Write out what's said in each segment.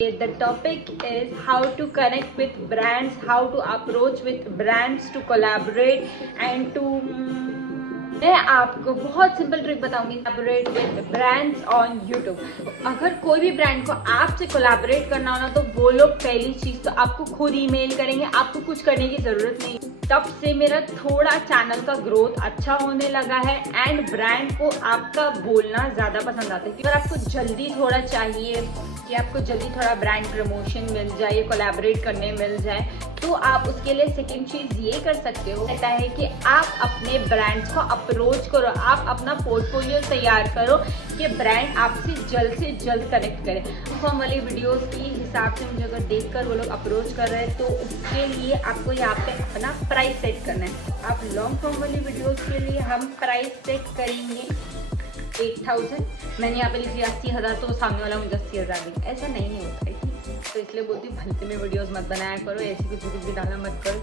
The topic is how to connect with brands, how to approach with brands to collaborate and to मैं आपको बहुत simple trick बताऊंगी collaborate with brands on YouTube. अगर कोई भी brand को आपसे कोलैबोरेट करना हो ना तो वो लोग पहली चीज तो आपको खुद ईमेल करेंगे, आपको कुछ करने की जरूरत नहीं। तब से मेरा थोड़ा चैनल का ग्रोथ अच्छा होने लगा है एंड ब्रांड को आपका बोलना ज्यादा पसंद आता है। अगर आपको जल्दी थोड़ा चाहिए कि आपको जल्दी थोड़ा ब्रांड प्रमोशन मिल जाए, कोलैबोरेट करने मिल जाए, तो आप उसके लिए सेकंड चीज ये कर सकते हो कहता है कि आप अपने ब्रांड्स को अप्रोच करो, आप अपना पोर्टफोलियो तैयार करो कि ब्रांड आपसे जल्द से जल्द कनेक्ट करे। फॉर्म वाली वीडियोस की हिसाब से मुझे अगर देखकर वो लोग अप्रोच कर रहे हैं तो उसके लिए आपको यहाँ पे अपना प्राइस सेट करना है। आप लॉन्ग फॉर्म वाली वीडियोस के लिए हम प्राइस सेट करेंगे 8000। मैंने यहाँ पे लिखी 80,000 तो सामने वाला मुझे 80,000 देगा, ऐसा नहीं होता है। तो इसलिए बोलती हूँ भलते में वीडियोस मत बनाया करो, ऐसी कुछ भी डालना मत करो।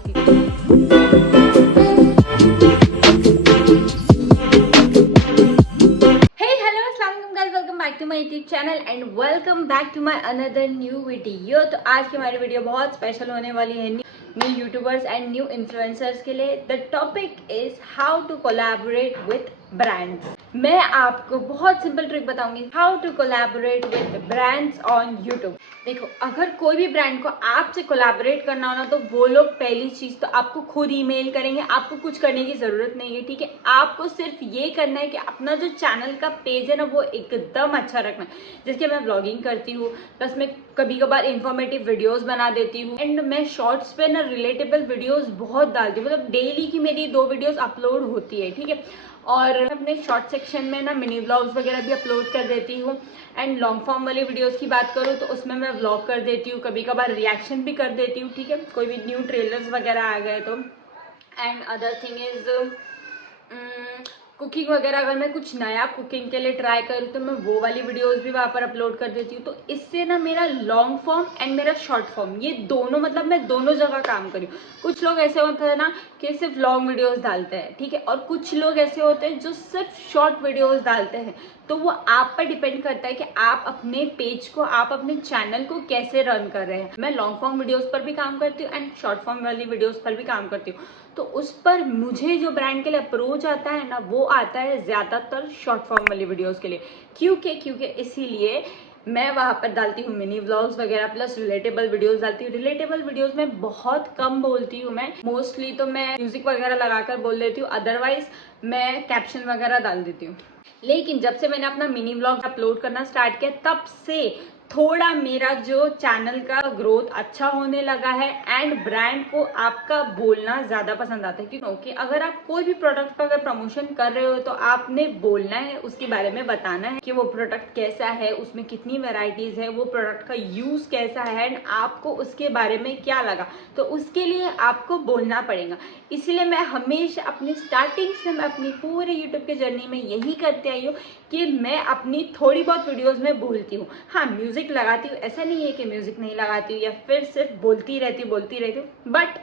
हे हेलो अस्सलाम वालेकुम guys, welcome back to my YouTube channel and welcome back to my another new video. तो आज की हमारी वीडियो बहुत स्पेशल होने वाली है new YouTubers and new influencers के लिए। The topic is how to collaborate with brands. मैं आपको बहुत सिंपल ट्रिक बताऊंगी how to collaborate with brands on YouTube. देखो, अगर कोई भी ब्रांड को आपसे कोलैबोरेट करना हो ना तो वो लोग पहली चीज तो आपको खुद ईमेल करेंगे, आपको कुछ करने की जरूरत नहीं है, ठीक है। आपको सिर्फ ये करना है कि अपना जो चैनल का पेज है ना वो एकदम अच्छा रखना है। जिसके मैं व्लॉगिंग करती हूँ, प्लस मैं कभी कभार इंफॉर्मेटिव वीडियोस बना देती हूँ एंड मैं शॉर्ट्स पे ना रिलेटेबल वीडियोस बहुत डालती हूँ। मतलब डेली की मेरी 2 वीडियोस अपलोड होती है, ठीक है। और अपने शॉर्ट सेक्शन में ना मिनी व्लॉग्स वगैरह भी अपलोड कर देती हूँ एंड लॉन्ग फॉर्म वाली वीडियोस की बात करूँ तो उसमें मैं व्लॉग कर देती हूँ, कभी कभार रिएक्शन भी कर देती हूँ, ठीक है। कोई भी न्यू ट्रेलर्स वगैरह आ गए तो। And other thing is cooking वगैरह, अगर मैं कुछ नया कुकिंग के लिए ट्राई करूँ तो मैं वो वाली वीडियोस भी वहाँ पर अपलोड कर देती हूँ। तो इससे ना मेरा लॉन्ग फॉर्म एंड मेरा शॉर्ट फॉर्म ये दोनों, मतलब मैं दोनों जगह काम करी हूँ। कुछ लोग ऐसे होते हैं ना कि सिर्फ लॉन्ग वीडियोस डालते हैं, ठीक है, और कुछ लोग ऐसे होते हैं जो सिर्फ शॉर्ट वीडियोस डालते हैं। तो वो आप पर डिपेंड करता है कि आप अपने पेज को, आप अपने चैनल को कैसे रन कर रहे हैं। मैं लॉन्ग फॉर्म वीडियोस पर भी काम करती हूँ एंड शॉर्ट फॉर्म वाली वीडियोस पर भी काम करती हूँ। तो उस पर मुझे जो ब्रांड के लिए अप्रोच आता है ना वो आता है ज्यादातर शॉर्ट फॉर्म वाली वीडियोस के लिए। क्योंकि इसीलिए मैं वहां पर डालती हूँ मिनी व्लॉग्स वगैरह, प्लस रिलेटेबल वीडियोस डालती हूँ। रिलेटेबल वीडियोस में बहुत कम बोलती हूँ, मैं मोस्टली तो मैं म्यूजिक वगैरह लगाकर बोल देती हूँ, अदरवाइज मैं कैप्शन वगैरह डाल देती हूँ। लेकिन जब से मैंने अपना मिनी व्लॉग अपलोड करना स्टार्ट किया तब से थोड़ा मेरा जो चैनल का ग्रोथ अच्छा होने लगा है एंड ब्रांड को आपका बोलना ज्यादा पसंद आता है। क्योंकि अगर आप कोई भी प्रोडक्ट का अगर प्रमोशन कर रहे हो तो आपने बोलना है, उसके बारे में बताना है कि वो प्रोडक्ट कैसा है, उसमें कितनी वेराइटीज है, वो प्रोडक्ट का यूज कैसा है एंड आपको उसके बारे में क्या लगा। तो उसके लिए आपको बोलना पड़ेगा। इसलिए मैं हमेशा अपनी स्टार्टिंग से मैं अपनी पूरे यूट्यूब के जर्नी में यही करते आई हूँ कि मैं अपनी थोड़ी बहुत वीडियोस में बोलती हूँ। हाँ, म्यूजिक लगाती हूँ, ऐसा नहीं है कि म्यूजिक नहीं लगाती हूँ या फिर सिर्फ बोलती रहती हूँ, बट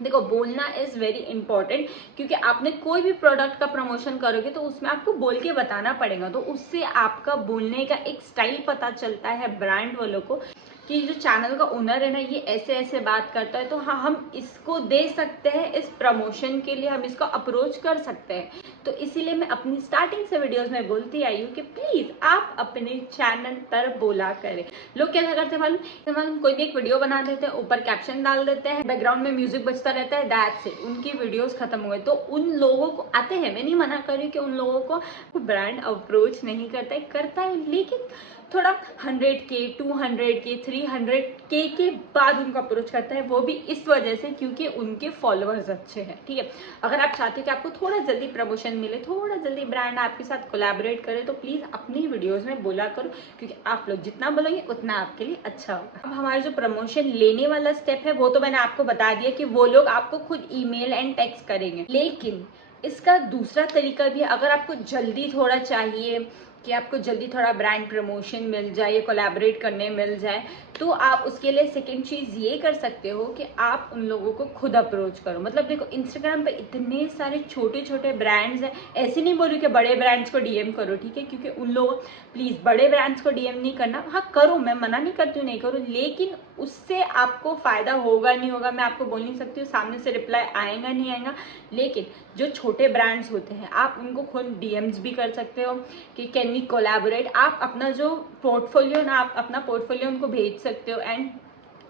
देखो, बोलना इज वेरी इंपॉर्टेंट। क्योंकि आपने कोई भी प्रोडक्ट का प्रमोशन करोगे तो उसमें आपको बोल के बताना पड़ेगा। तो उससे आपका बोलने का एक स्टाइल पता चलता है ब्रांड वालों को कि जो चैनल का ओनर है ना ये ऐसे ऐसे बात करता है, तो हाँ हम इसको दे सकते हैं, इस प्रमोशन के लिए हम इसको अप्रोच कर सकते हैं। तो इसीलिए मैं अपनी स्टार्टिंग से वीडियोस में बोलती आई हूँ कि प्लीज आप अपने चैनल पर बोला करें। लोग क्या करते हैं मालूम, कोई भी एक वीडियो बना देते हैं, ऊपर कैप्शन डाल देते हैं, बैकग्राउंड में म्यूजिक बजता रहता है, दैट्स इट, उनकी वीडियोस खत्म हो गए। तो उन लोगों को आते हैं, मैं नहीं मना कर रही कि उन लोगों को ब्रांड अप्रोच नहीं करता है, लेकिन थोड़ा 100K 200K 300K के बाद उनको अप्रोच करता है। वो भी इस वजह से क्योंकि उनके फॉलोअर्स अच्छे हैं, ठीक है। अगर आप चाहते हो कि आपको थोड़ा जल्दी प्रमोशन मिले, थोड़ा जल्दी ब्रांड आपके साथ कोलैबोरेट करे, तो प्लीज अपनी वीडियोस में बोला करो, क्योंकि आप लोग जितना बोलोगे उतना आपके लिए अच्छा होगा। अब हमारा जो प्रमोशन लेने वाला स्टेप है वो तो मैंने आपको बता दिया कि वो लोग आपको खुद ईमेल एंड टेक्स्ट करेंगे। लेकिन इसका दूसरा तरीका भी है। अगर आपको जल्दी थोड़ा चाहिए कि आपको जल्दी थोड़ा ब्रांड प्रमोशन मिल जाए या कोलैबोरेट करने मिल जाए, तो आप उसके लिए सेकंड चीज़ ये कर सकते हो कि आप उन लोगों को खुद अप्रोच करो। मतलब देखो इंस्टाग्राम पे इतने सारे छोटे छोटे ब्रांड्स हैं, ऐसे नहीं बोल रही कि बड़े ब्रांड्स को डीएम करो, ठीक है, क्योंकि उन लोगों, प्लीज़ बड़े ब्रांड्स को डीएम नहीं करना। हाँ करो, मैं मना नहीं करती हूँ नहीं करो, लेकिन उससे आपको फ़ायदा होगा नहीं होगा मैं आपको बोल नहीं सकती हूँ, सामने से रिप्लाई आएगा नहीं आएगा। लेकिन जो छोटे ब्रांड्स होते हैं आप उनको खुद डीएम्स भी कर सकते हो कि कैन वी कोलैबोरेट। आप अपना जो पोर्टफोलियो ना, आप अपना पोर्टफोलियो उनको भेज सकते हो एंड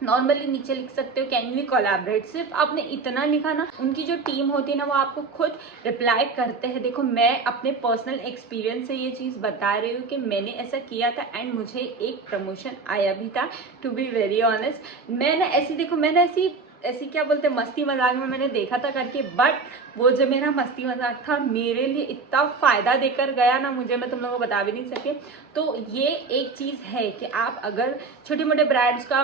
नॉर्मली नीचे लिख सकते हो कैन वी कोलैबोरेट। सिर्फ आपने इतना लिखा ना, उनकी जो टीम होती है ना वो आपको खुद रिप्लाई करते हैं। देखो मैं अपने पर्सनल एक्सपीरियंस से ये चीज़ बता रही हूँ कि मैंने ऐसा किया था एंड मुझे एक प्रमोशन आया भी था। टू बी वेरी ऑनेस्ट, मैंने ऐसी क्या बोलते हैं, मस्ती मजाक में मैंने देखा था करके, बट वो जो मेरा मस्ती मजाक था मेरे लिए इतना फ़ायदा देकर गया ना मुझे, मैं तुम लोगों को बता भी नहीं सके। तो ये एक चीज़ है कि आप अगर छोटे मोटे ब्रांड्स का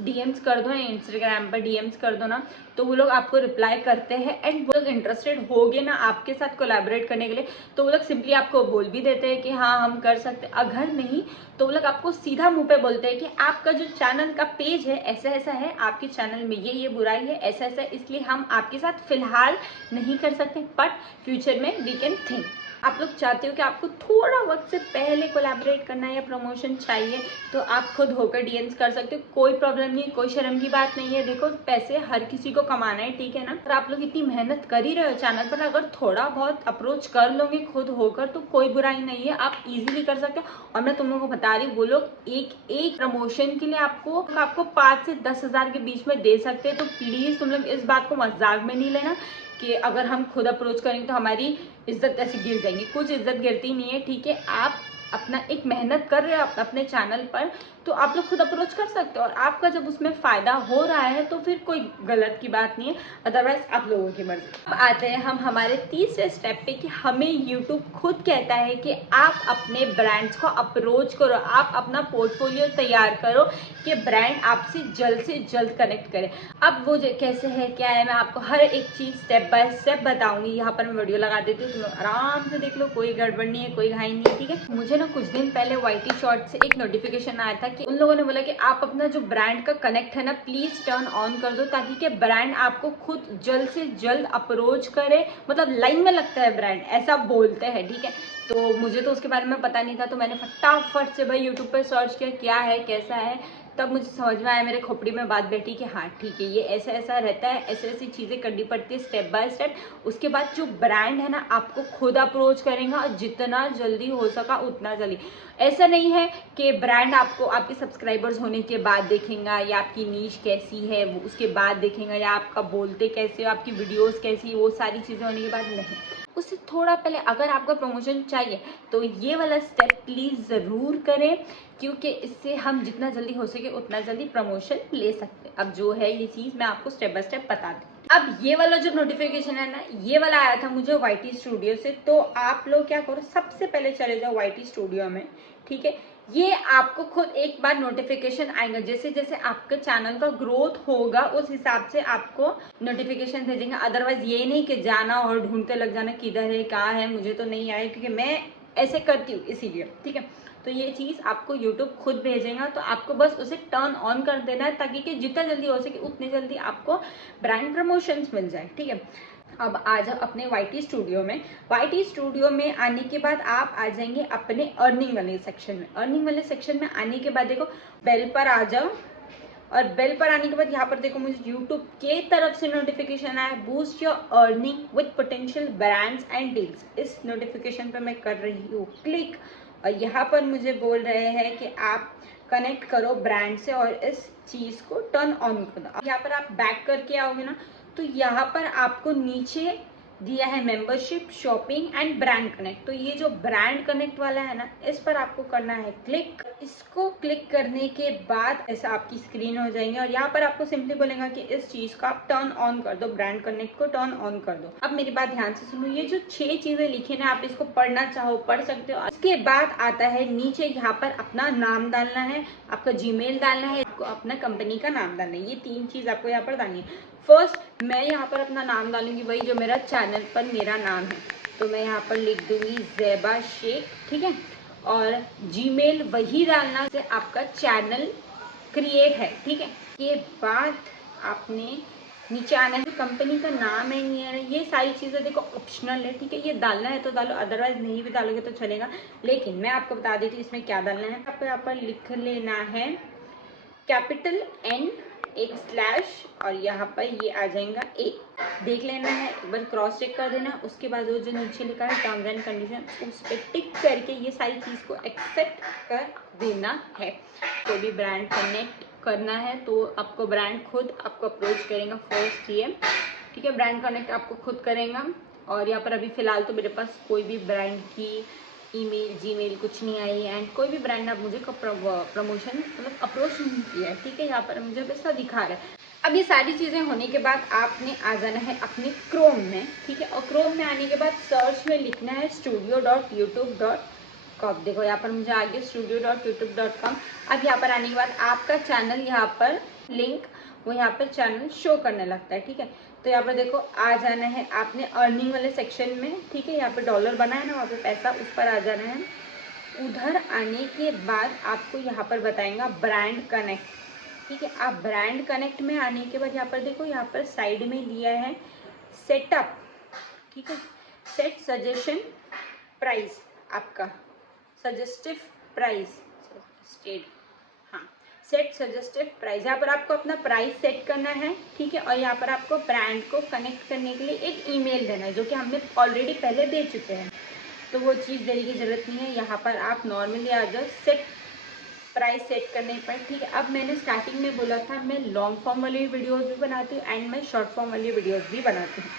डीएम्स कर दो ना, इंस्टाग्राम पर डीएम्स कर दो ना, तो वो लोग आपको रिप्लाई करते हैं एंड वो लोग इंटरेस्टेड होगे ना आपके साथ कोलैबोरेट करने के लिए, तो वो लोग सिंपली आपको बोल भी देते हैं कि हाँ हम कर सकते हैं। अगर नहीं तो वो लोग आपको सीधा मुंह पे बोलते हैं कि आपका जो चैनल का पेज है ऐसा ऐसा है, आपके चैनल में ये बुराई है, ऐसा ऐसा, इसलिए हम आपके साथ फिलहाल नहीं कर सकते, बट फ्यूचर में वी कैन थिंक। आप लोग चाहते हो कि आपको थोड़ा वक्त से पहले कोलैबोरेट करना है या प्रमोशन चाहिए, तो आप खुद होकर डीएम्स कर सकते हो, कोई प्रॉब्लम नहीं, कोई शर्म की बात नहीं है। देखो पैसे हर किसी को कमाना है, ठीक है ना, और आप लोग इतनी मेहनत कर ही रहे हो चैनल पर, अगर थोड़ा बहुत अप्रोच कर लोगे खुद होकर तो कोई बुराई नहीं है, आप इजीली कर सकते हो। और मैं तुम लोगों को बता रही हूँ, वो लोग एक प्रमोशन के लिए आपको 5 से 10 हज़ार के बीच में दे सकते हैं। तो प्लीज़ तुम लोग इस बात को मजाक में नहीं लेना कि अगर हम खुद अप्रोच करेंगे तो हमारी इज्जत ऐसे गिर जाएंगी। कुछ इज्जत गिरती नहीं है, ठीक है। आप अपना एक मेहनत कर रहे हो अपने चैनल पर, तो आप लोग खुद अप्रोच कर सकते हो, और आपका जब उसमें फ़ायदा हो रहा है तो फिर कोई गलत की बात नहीं है, अदरवाइज आप लोगों की मर्जी। अब आते हैं हम हमारे तीसरे स्टेप पे कि हमें यूट्यूब खुद कहता है कि आप अपने ब्रांड्स को अप्रोच करो, आप अपना पोर्टफोलियो तैयार करो कि ब्रांड आपसे जल्द से जल्द कनेक्ट करे। अब वो कैसे है क्या है, मैं आपको हर एक चीज़ स्टेप बाय स्टेप बताऊंगी। यहाँ पर मैं वीडियो लगा देती हूँ, तुम लोग आराम से देख लो, कोई गड़बड़ नहीं है, कोई घाई नहीं है, ठीक है। मुझे ना कुछ दिन पहले YT शॉर्ट से एक नोटिफिकेशन आया था कि उन लोगों ने बोला कि आप अपना जो ब्रांड का कनेक्ट है ना प्लीज टर्न ऑन कर दो, ताकि कि ब्रांड आपको खुद जल्द से जल्द अप्रोच करे, मतलब लाइन में लगता है ब्रांड, ऐसा बोलते हैं, ठीक है। तो मुझे तो उसके बारे में पता नहीं था, तो मैंने फटाफट से भाई यूट्यूब पर सर्च किया क्या है कैसा है, तब मुझे समझ में आया, मेरे खोपड़ी में बात बैठी कि हाँ ठीक है, ये ऐसा ऐसा रहता है, ऐसे ऐसी चीज़ें करनी पड़ती है स्टेप बाय स्टेप। उसके बाद जो ब्रांड है ना आपको खुद अप्रोच करेगा, और जितना जल्दी हो सका उतना जल्दी। ऐसा नहीं है कि ब्रांड आपको आपके सब्सक्राइबर्स होने के बाद देखेगा, या आपकी नीश कैसी है वो उसके बाद देखेगा, या आपका बोलते कैसे हो, आपकी वीडियोस कैसी, वो सारी चीज़ें होने के बाद नहीं, उससे थोड़ा पहले अगर आपका प्रमोशन चाहिए तो ये वाला स्टेप प्लीज़ ज़रूर करें, क्योंकि इससे हम जितना जल्दी हो सके उतना जल्दी प्रमोशन ले सकते हैं। अब जो है ये चीज़ मैं आपको स्टेप बाय स्टेप बता दूँ। अब ये वाला जो नोटिफिकेशन है ना, ये वाला आया था मुझे YT स्टूडियो से। तो आप लोग क्या करो, सबसे पहले चले जाओ YT स्टूडियो में, ठीक है। ये आपको खुद एक बार नोटिफिकेशन आएगा, जैसे जैसे आपके चैनल का ग्रोथ होगा उस हिसाब से आपको नोटिफिकेशन भेजेंगे। अदरवाइज ये नहीं कि जाना और ढूंढते लग जाना किधर है कहाँ है, मुझे तो नहीं आया, क्योंकि मैं ऐसे करती हूँ इसीलिए, ठीक है। तो ये चीज़ आपको यूट्यूब खुद भेजेगा, तो आपको बस उसे टर्न ऑन कर देना है, ताकि कि जितना जल्दी हो सके उतनी जल्दी आपको ब्रांड प्रमोशंस मिल जाए, ठीक है। अब आ जाओ अपने YT स्टूडियो में। YT स्टूडियो में आने के बाद आप आ जाएंगे अपने अर्निंग वाले सेक्शन में। अर्निंग वाले सेक्शन में आने के बाद देखो बेल पर आ जाओ, और बेल पर आने के बाद यहाँ पर देखो मुझे यूट्यूब के तरफ से नोटिफिकेशन आया, boost your earning with potential brands and deals. इस नोटिफिकेशन पर मैं कर रही हूँ क्लिक, और यहाँ पर मुझे बोल रहे हैं कि आप कनेक्ट करो ब्रांड से और इस चीज़ को टर्न ऑन कर दो। यहाँ पर आप बैक करके आओगे ना, तो यहाँ पर आपको नीचे दिया है membership, shopping and brand connect. तो ये जो ब्रांड कनेक्ट वाला है ना, इस पर आपको करना है क्लिक। इसको क्लिक करने के बाद ऐसा आपकी स्क्रीन हो जाएंगे, और यहाँ पर आपको सिंपली बोलेगा कि इस चीज को आप टर्न ऑन कर दो, ब्रांड कनेक्ट को टर्न ऑन कर दो। अब मेरी बात ध्यान से सुनो, ये जो 6 चीजें लिखी ना, आप इसको पढ़ना चाहो पढ़ सकते हो। उसके बाद आता है नीचे, यहाँ पर अपना नाम डालना है, आपका जीमेल डालना है, आपको अपना कंपनी का नाम डालना है। ये 3 चीज आपको यहाँ पर डालनी है। फर्स्ट मैं यहाँ पर अपना नाम डालूंगी, वही जो मेरा चैनल पर मेरा नाम है, तो मैं यहाँ पर लिख दूंगी ज़ेबा शेख, ठीक है। और जीमेल वही डालना से आपका चैनल क्रिएट है, ठीक है। ये बात आपने नीचे आना है, कंपनी का नाम है नहीं है, ये सारी चीज़ें देखो ऑप्शनल है, ठीक है। ये डालना है तो डालो, अदरवाइज नहीं भी डालोगे तो चलेगा। लेकिन मैं आपको बता देती हूँ इसमें क्या डालना है। आपको यहाँ पर लिख लेना है कैपिटल N एक स्लैश और यहाँ पर ये आ जाएगा A। देख लेना है, एक बार क्रॉस चेक कर देना। उसके बाद वो जो नीचे लिखा है टर्म्स एंड कंडीशन, उस पर टिक करके ये सारी चीज़ को एक्सेप्ट कर देना है। कोई भी ब्रांड कनेक्ट करना है तो आपको ब्रांड खुद आपको अप्रोच करेगा फर्स्ट ये, ठीक है। ब्रांड कनेक्ट आपको खुद करेगा। और यहाँ पर अभी फ़िलहाल तो मेरे पास कोई भी ब्रांड की ईमेल जीमेल कुछ नहीं आई एंड कोई भी ब्रांड आप मुझे प्रमोशन मतलब अप्रोच नहीं किया है, ठीक है। यहाँ पर मुझे वैसा दिखा रहा है। अब ये सारी चीज़ें होने के बाद आपने आ जाना है अपने क्रोम में, ठीक है। और क्रोम में आने के बाद सर्च में लिखना है studio.youtube.com। देखो यहाँ पर मुझे आ गया studio.youtube.com। अब यहाँ पर आने के बाद आपका चैनल यहाँ पर लिंक वो यहाँ पर चैनल शो करने लगता है, ठीक है। तो यहाँ पर देखो आ जाना है आपने अर्निंग वाले सेक्शन में, ठीक है। यहाँ पे डॉलर बना है ना, वहाँ पे पैसा, उस पर आ जाना है। उधर आने के बाद आपको यहाँ पर बताएगा ब्रांड कनेक्ट, ठीक है। आप ब्रांड कनेक्ट में आने के बाद यहाँ पर देखो, यहाँ पर साइड में दिया है सेटअप, ठीक है। सेट सजेशन प्राइस, आपका सजेस्टिव प्राइस स्टेट, हाँ सेट सजेस्टिव प्राइस। यहाँ पर आपको अपना प्राइस सेट करना है, ठीक है। और यहाँ पर आपको ब्रांड को कनेक्ट करने के लिए एक ईमेल देना है, जो कि हमने ऑलरेडी पहले दे चुके हैं, तो वो चीज़ देने की ज़रूरत नहीं है। यहाँ पर आप नॉर्मली आ जाओ सेट प्राइस सेट करने पर, ठीक है। अब मैंने स्टार्टिंग में बोला था मैं लॉन्ग फॉर्म वाली वीडियोस भी बनाती हूँ एंड मैं शॉर्ट फॉर्म वाली वीडियोस भी बनाती हूँ।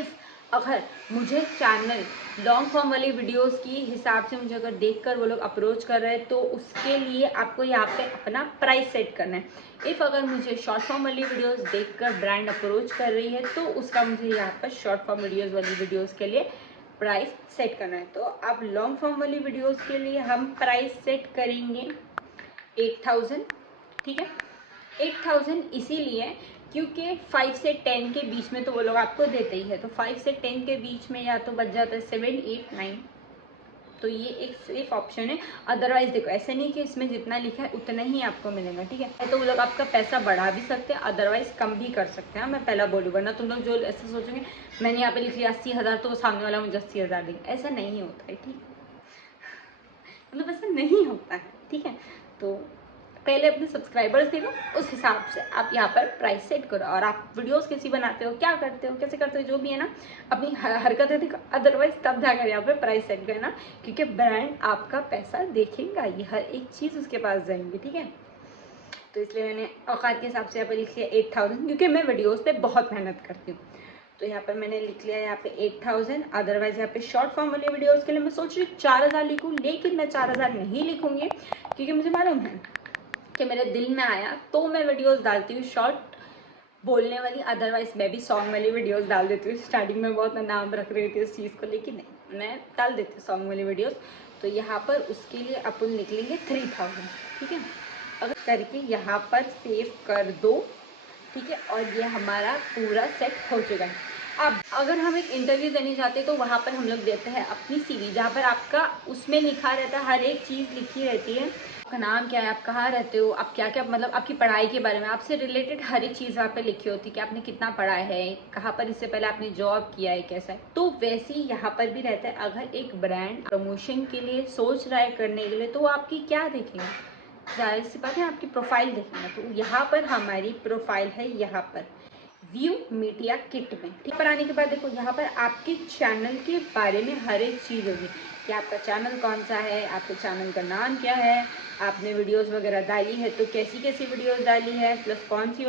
इफ़ अगर मुझे चैनल लॉन्ग फॉर्म वाली वीडियोस की हिसाब से मुझे अगर देखकर वो लोग अप्रोच कर रहे हैं तो उसके लिए आपको यहाँ पे अपना प्राइस सेट करना है। इफ़ अगर मुझे शॉर्ट फॉर्म वाली वीडियोस देखकर ब्रांड अप्रोच कर रही है तो उसका मुझे यहाँ पर शॉर्ट फॉर्म वीडियोस वाली वीडियोस के लिए प्राइस सेट करना है। तो अब लॉन्ग फॉर्म वाली वीडियोस के लिए हम प्राइस सेट करेंगे 8000, ठीक है। 8000 इसीलिए क्योंकि 5 से 10 के बीच में तो वो लोग आपको देते ही है, तो 5 से 10 के बीच में या तो बच जाता है 7, 8, 9, तो ये एक सेफ ऑप्शन है। अदरवाइज देखो ऐसा नहीं कि इसमें जितना लिखा है उतना ही आपको मिलेगा, ठीक है। तो वो लोग आपका पैसा बढ़ा भी सकते हैं, अदरवाइज कम भी कर सकते हैं। मैं पहला बोलूँ, वरना तुम लोग जो ऐसा सोचोगे मैंने यहाँ पे लिख लिया 80,000 तो वो सामने वाला मुझे 80,000 देंगे, ऐसा नहीं होता है, ठीक है। मतलब ऐसा नहीं होता है, ठीक है। तो पहले अपने सब्सक्राइबर्स देखो, उस हिसाब से आप यहाँ पर प्राइस सेट करो। और आप वीडियोस कैसी बनाते हो, क्या करते हो, कैसे करते हो, जो भी है ना अपनी हरकतें देखो, अदरवाइज तब जाकर यहाँ पर प्राइस सेट करना, क्योंकि ब्रांड आपका पैसा देखेगा, ये हर एक चीज़ उसके पास जाएंगी, ठीक है। तो इसलिए मैंने औकात के हिसाब से यहाँ पर लिख लिया 8000, क्योंकि मैं वीडियोज़ पर बहुत मेहनत करती हूँ। तो यहाँ पर मैंने लिख लिया यहाँ पे 8000। अदरवाइज यहाँ पे शॉर्ट फॉर्म वाली वीडियोस के लिए मैं सोच रही हूँ 4000 लिखूँ, लेकिन मैं 4000 नहीं लिखूँगी, क्योंकि मुझे मालूम है कि मेरे दिल में आया तो मैं वीडियोस डालती हूँ शॉर्ट बोलने वाली। अदरवाइज मैं भी सॉन्ग वाली वीडियोस डाल देती हूँ। स्टार्टिंग में बहुत नाम रख रही थी इस चीज़ को, लेकिन नहीं, मैं डाल देती हूँ सॉन्ग वाली वीडियोस। तो यहाँ पर उसके लिए अपन निकलेंगे 3000, ठीक है। अगर करके यहाँ पर सेव कर दो, ठीक है। और ये हमारा पूरा सेट हो चुका है। अब अगर हम एक इंटरव्यू देने जाते हैं तो वहाँ पर हम लोग देते हैं अपनी CV, जहाँ पर आपका उसमें लिखा रहता है, हर एक चीज़ लिखी रहती है। आपका नाम क्या है, आप कहाँ रहते हो, आप क्या क्या मतलब आपकी पढ़ाई के बारे में, आपसे रिलेटेड हर एक चीज़ वहाँ पे लिखी होती है कि आपने कितना पढ़ा है, कहाँ पर इससे पहले आपने जॉब किया है, कैसा है। तो वैसे ही यहाँ पर भी रहता है। अगर एक ब्रांड प्रमोशन के लिए सोच रहा है करने के लिए, तो वो आपकी क्या देखेगा, जाहिर सी बात है आपकी प्रोफाइल देखेगा। तो यहाँ पर हमारी प्रोफाइल है, यहाँ पर व्यू मीडिया किट में, ठीक। पर आने के बाद देखो यहाँ पर आपके चैनल के बारे में हर एक चीज़ होगी कि आपका चैनल कौन सा है, आपके चैनल का नाम क्या है, आपने वीडियोस वगैरह डाली है तो कैसी कैसी वीडियोस डाली है, प्लस कौन सी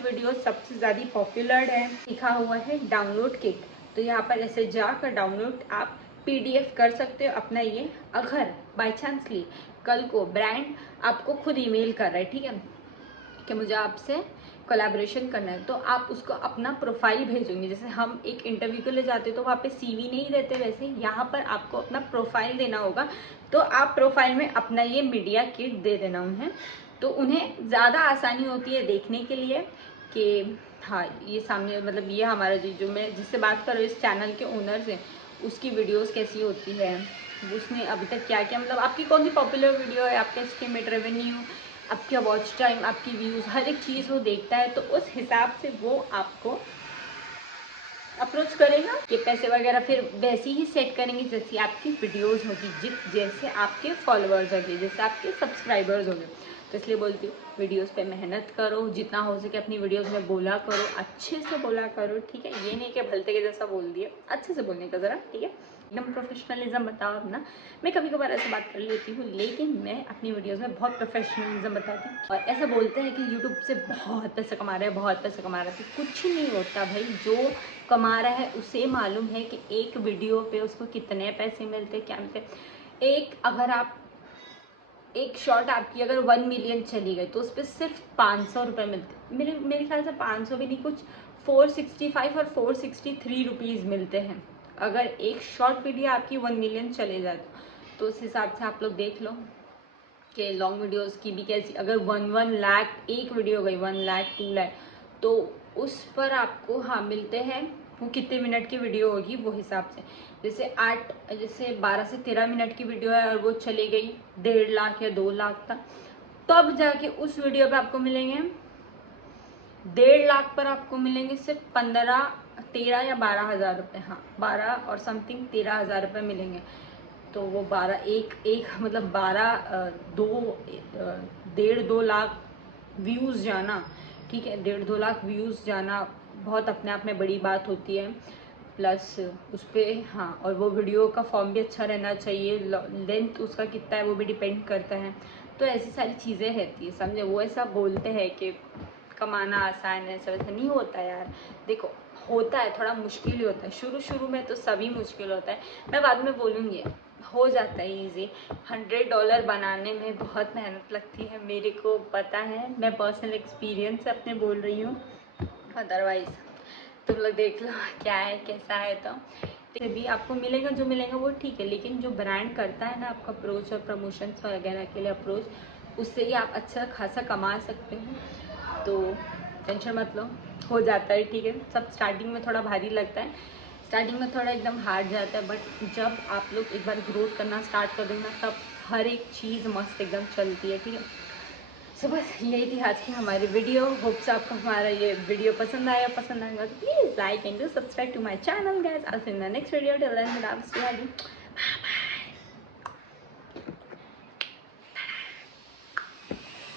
वीडियोस सबसे ज़्यादा पॉपुलर है। लिखा हुआ है डाउनलोड किट, तो यहाँ पर ऐसे जाकर डाउनलोड आप PDF कर सकते हो अपना ये। अगर बाई चांसली कल को ब्रांड आपको खुद ईमेल कर रहा है, ठीक है, कि मुझे आपसे कोलैबोरेशन करना है, तो आप उसको अपना प्रोफाइल भेजेंगे। जैसे हम एक इंटरव्यू के लिए जाते हैं तो वहाँ पे CV नहीं देते, वैसे यहाँ पर आपको अपना प्रोफाइल देना होगा। तो आप प्रोफाइल में अपना ये मीडिया किट दे देना उन्हें, तो उन्हें ज़्यादा आसानी होती है देखने के लिए कि हाँ ये सामने मतलब ये हमारा जो मैं जिससे बात कर रही हूँ इस चैनल के ओनर से, उसकी वीडियोज़ कैसी होती है, उसने अभी तक क्या क्या, मतलब आपकी कौन सी पॉपुलर वीडियो है, आपका एस्टिमेट रेवेन्यू, आपका वॉच टाइम, आपकी व्यूज़, हर एक चीज़ वो देखता है। तो उस हिसाब से वो आपको अप्रोच करेगा। ये पैसे वगैरह फिर वैसे ही सेट करेंगे जैसी आपकी वीडियोस होगी, जैसे आपके फॉलोअर्स होंगे, जैसे आपके सब्सक्राइबर्स होंगे। तो इसलिए बोलती हूँ वीडियोस पे मेहनत करो, जितना हो सके अपनी वीडियोस में बोला करो, अच्छे से बोला करो, ठीक है। ये नहीं कि भलते के जैसा बोल दिया, अच्छे से बोलने का ज़रा, ठीक है। एकदम प्रोफेशनलिज्म बताओ अपना। मैं कभी कभार ऐसे बात कर लेती हूँ, लेकिन मैं अपनी वीडियोस में बहुत प्रोफेशनलिज्म बताती हूँ। और ऐसा बोलते हैं कि यूट्यूब से बहुत पैसा कमा रहे हैं, बहुत पैसा कमा रहे हैं, तो कुछ नहीं होता भाई। जो कमा रहा है उसे मालूम है कि एक वीडियो पे उसको कितने पैसे मिलते, क्या मिलते। अगर आप एक शॉट आपकी अगर 1 मिलियन चली गई तो उस पर सिर्फ 500 रुपये मिलते। मेरे ख्याल से 500 भी नहीं, कुछ 465 और 463 रुपीज़ मिलते हैं अगर एक शॉर्ट वीडियो आपकी 1 मिलियन चले जाए तो उस हिसाब से आप लोग देख लो कि लॉन्ग वीडियोस की भी कैसी। अगर 1 लाख एक वीडियो गई, 1 लाख 2 लाख, तो उस पर आपको हाँ मिलते हैं। वो कितने मिनट की वीडियो होगी वो हिसाब से, जैसे 12 से 13 मिनट की वीडियो है और वो चली गई 1.5 लाख या 2 लाख तक, तब जाके उस वीडियो पे आपको मिलेंगे 1.5 लाख पर आपको मिलेंगे सिर्फ 13 या 12 हज़ार रुपये। हाँ 12 और समथिंग 13 हज़ार रुपये मिलेंगे। तो वो 12 एक मतलब 1.5-2 लाख व्यूज़ जाना, ठीक है। 1.5-2 लाख व्यूज़ जाना बहुत अपने आप में बड़ी बात होती है। प्लस उस पर हाँ, और वो वीडियो का फॉर्म भी अच्छा रहना चाहिए, लेंथ उसका कितना है वो भी डिपेंड करता है। तो ऐसी सारी चीज़ें रहती है, समझे। वो ऐसा बोलते हैं कि कमाना आसान है, ऐसा वैसा नहीं होता यार। देखो होता है, थोड़ा मुश्किल ही होता है, शुरू में तो सभी मुश्किल होता है। मैं बाद में बोलूँगी हो जाता है ईजी। $100 बनाने में बहुत मेहनत लगती है, मेरे को पता है, मैं पर्सनल एक्सपीरियंस से अपने बोल रही हूँ। अदरवाइज़ तुम लोग देख लो क्या है कैसा है। तो भी आपको मिलेगा जो मिलेगा वो ठीक है, लेकिन जो ब्रांड करता है ना आपका अप्रोच और प्रमोशंस वगैरह के लिए अप्रोच, उससे ही आप अच्छा खासा कमा सकते हो। तो टेंशन मत लो, हो जाता है, ठीक है। सब स्टार्टिंग में थोड़ा भारी लगता है, स्टार्टिंग में थोड़ा एकदम हार्ड जाता है, बट जब आप लोग एक बार ग्रोथ करना स्टार्ट कर देंगे तब हर एक चीज़ मस्त एकदम चलती है, ठीक है। सो बस यही थी आज की हमारी वीडियो। होप से आपको हमारा ये वीडियो पसंद आएगा तो please like and subscribe to my channel guys. I will see you in the next video. Till then,